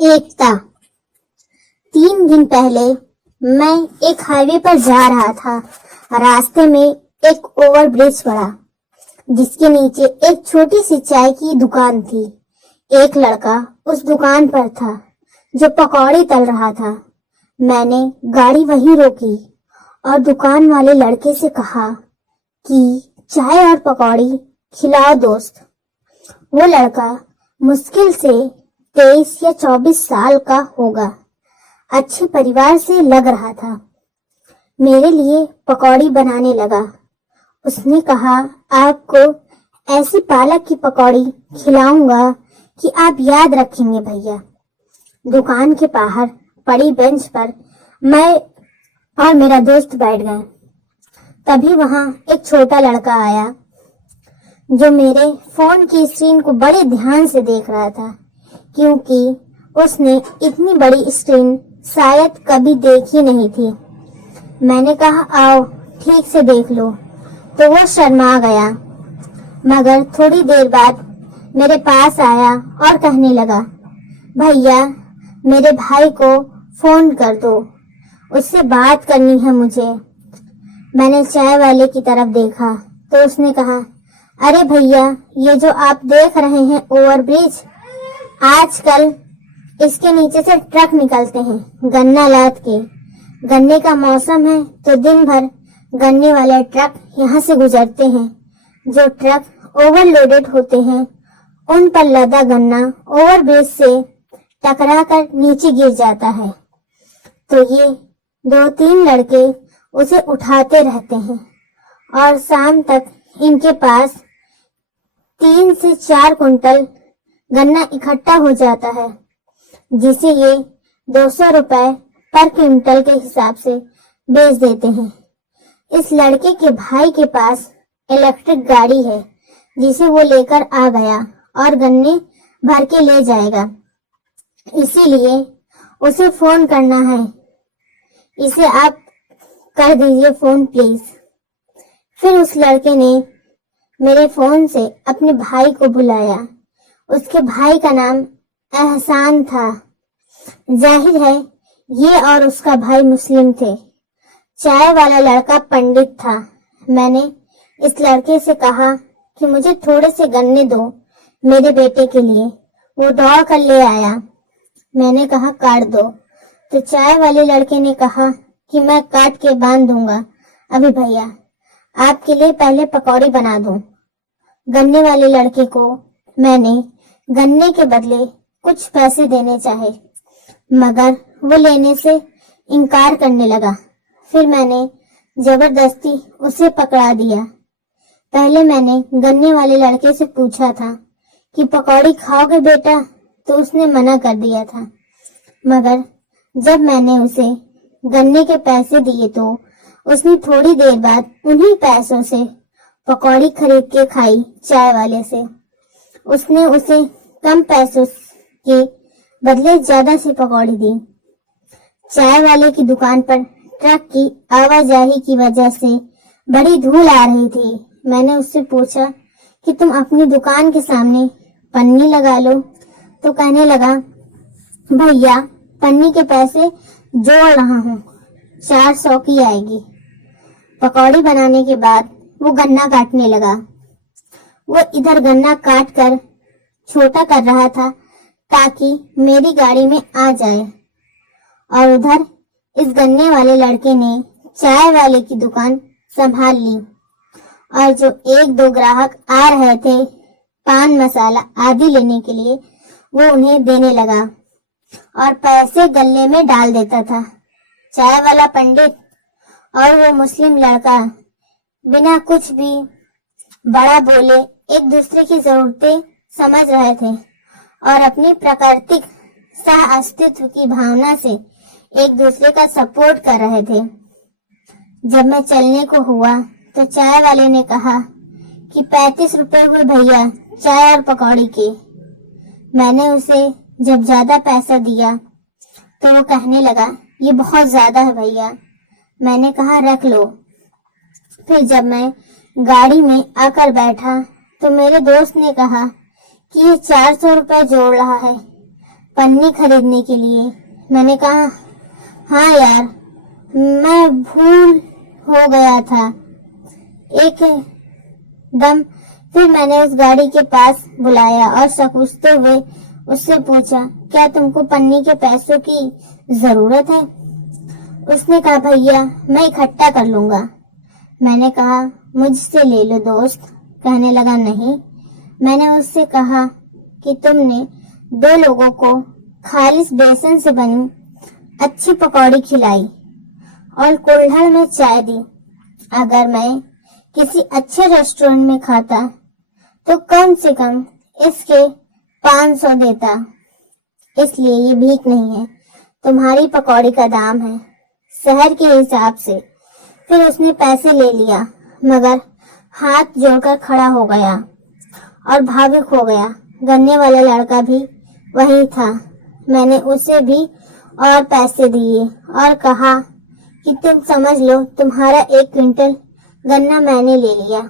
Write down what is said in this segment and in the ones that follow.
एकता। 3 दिन पहले मैं एक हाईवे पर जा रहा था। रास्ते में एक ओवरब्रिज पड़ा जिसके नीचे एक छोटी सी चाय की दुकान थी। एक लड़का उस दुकान पर था जो पकौड़ी तल रहा था। मैंने गाड़ी वहीं रोकी और दुकान वाले लड़के से कहा कि चाय और पकौड़ी खिलाओ दोस्त। वो लड़का मुश्किल से 23 या 24 साल का होगा। अच्छे परिवार से लग रहा था। मेरे लिए पकौड़ी बनाने लगा। उसने कहा, आपको ऐसी पालक की पकौड़ी खिलाऊंगा कि आप याद रखेंगे भैया। दुकान के बाहर पड़ी बेंच पर मैं और मेरा दोस्त बैठ गए। तभी वहां एक छोटा लड़का आया जो मेरे फोन की स्क्रीन को बड़े ध्यान से देख रहा था, क्योंकि उसने इतनी बड़ी स्क्रीन शायद कभी देखी नहीं थी। मैंने कहा, आओ ठीक से देख लो, तो वो शर्मा गया, मगर थोड़ी देर बाद मेरे पास आया और कहने लगा, भैया मेरे भाई को फोन कर दो, उससे बात करनी है मुझे। मैंने चाय वाले की तरफ देखा तो उसने कहा, अरे भैया, ये जो आप देख रहे हैं ओवरब्रिज, आजकल इसके नीचे से ट्रक निकलते हैं गन्ना लाद के। गन्ने का मौसम है तो दिन भर गन्ने वाले ट्रक यहाँ से गुजरते हैं। जो ट्रक ओवरलोडेड होते हैं उन पर लदा गन्ना ओवरब्रिज से टकरा कर नीचे गिर जाता है, तो ये 2-3 लड़के उसे उठाते रहते हैं और शाम तक इनके पास 3 से 4 कुंटल गन्ना इकट्ठा हो जाता है, जिसे ये 200 रुपए पर क्विंटल के हिसाब से बेच देते हैं। इस लड़के के भाई के पास इलेक्ट्रिक गाड़ी है जिसे वो लेकर आ गया और गन्ने भर के ले जाएगा, इसीलिए उसे फोन करना है। इसे आप कर दीजिए फोन प्लीज। फिर उस लड़के ने मेरे फोन से अपने भाई को बुलाया। उसके भाई का नाम एहसान था। जाहिर है ये और उसका भाई मुस्लिम थे। चाय वाला लड़का पंडित था। मैंने इस लड़के से कहा कि मुझे थोड़े से गन्ने दो मेरे बेटे के लिए। वो दौड़ कर ले आया। मैंने कहा, काट दो, तो चाय वाले लड़के ने कहा कि मैं काट के बांध दूंगा। अभी भैया आपके लिए पहले पकौड़ी बना दूं। गन्ने वाले लड़के को मैंने गन्ने के बदले कुछ पैसे देने चाहे, मगर वो लेने से इनकार करने लगा। फिर मैंने जबरदस्ती उसे पकड़ा दिया। पहले मैंने गन्ने वाले लड़के से पूछा था कि पकौड़ी खाओगे बेटा, तो उसने मना कर दिया था, मगर जब मैंने उसे गन्ने के पैसे दिए तो उसने थोड़ी देर बाद उन्हीं पैसों से पकौड़ी खरीद के खाई चाय वाले से। उसने उसे कम पैसों के बदले ज्यादा सी पकौड़ी दी। चाय वाले की दुकान पर ट्रक की आवाजाही की वजह से बड़ी धूल आ रही थी। मैंने उससे पूछा कि तुम अपनी दुकान के सामने पन्नी लगा लो, तो कहने लगा, भैया पन्नी के पैसे जोड़ रहा हूँ, 400 की आएगी। पकौड़ी बनाने के बाद वो गन्ना काटने लगा। वो इधर गन्ना काट कर छोटा कर रहा था ताकि मेरी गाड़ी में आ जाए, और उधर इस गन्ने वाले लड़के ने चाय वाले की दुकान संभाल ली, और जो 1-2 ग्राहक आ रहे थे पान मसाला आदि लेने के लिए, वो उन्हें देने लगा और पैसे गल्ले में डाल देता था। चाय वाला पंडित और वो मुस्लिम लड़का बिना कुछ भी बड़ा बोले एक दूसरे की जरूरतें समझ रहे थे और अपनी प्राकृतिक सह अस्तित्व की भावना से एक दूसरे का सपोर्ट कर रहे थे। जब मैं चलने को हुआ तो चाय वाले ने कहा कि 35 रुपए हुए भैया चाय और पकौड़ी के। मैंने उसे जब ज्यादा पैसा दिया तो वो कहने लगा, ये बहुत ज्यादा है भैया। मैंने कहा, रख लो। फिर जब मैं गाड़ी में आकर बैठा तो मेरे दोस्त ने कहा कि ये 400 रुपए जोड़ रहा है, पन्नी खरीदने के लिए। मैंने कहा हाँ यार, मैं भूल हो गया था। एक दम फिर मैंने उस गाड़ी के पास बुलाया और सकूसते हुए उससे पूछा, क्या तुमको पन्नी के पैसों की जरूरत है? उसने कहा भैया मैं इकट्ठा कर लूंगा। मैंने कहा मुझसे ले लो दोस्त। कहने लगा नहीं। मैंने उससे कहा कि तुमने 2 लोगों को खालिस बेसन से बनी अच्छी पकौड़ी खिलाई और कुल्हड़ में चाय दी। अगर मैं किसी अच्छे रेस्टोरेंट में खाता तो कम से कम इसके 500 देता। इसलिए ये भीख नहीं है, तुम्हारी पकौड़ी का दाम है शहर के हिसाब से। फिर उसने पैसे ले लिया मगर हाथ जोड़कर खड़ा हो गया और भावुक हो गया। गन्ने वाला लड़का भी वही था। मैंने उसे भी और पैसे दिए और कहा कि तुम समझ लो तुम्हारा 1 क्विंटल गन्ना मैंने ले लिया।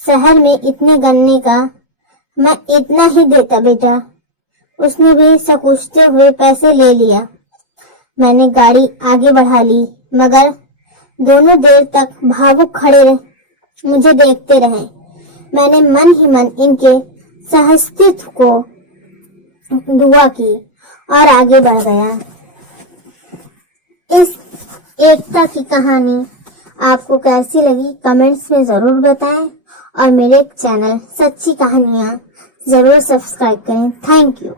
शहर में इतने गन्ने का मैं इतना ही देता बेटा। उसने भी सकूसते हुए पैसे ले लिया। मैंने गाड़ी आगे बढ़ा ली मगर दोनों देर तक भावुक खड़े मुझे देखते रहे। मैंने मन ही मन इनके सहस्तित्व को दुआ की और आगे बढ़ गया। इस एकता की कहानी आपको कैसी लगी कमेंट्स में जरूर बताएं और मेरे चैनल सच्ची कहानियां जरूर सब्सक्राइब करें। Thank you.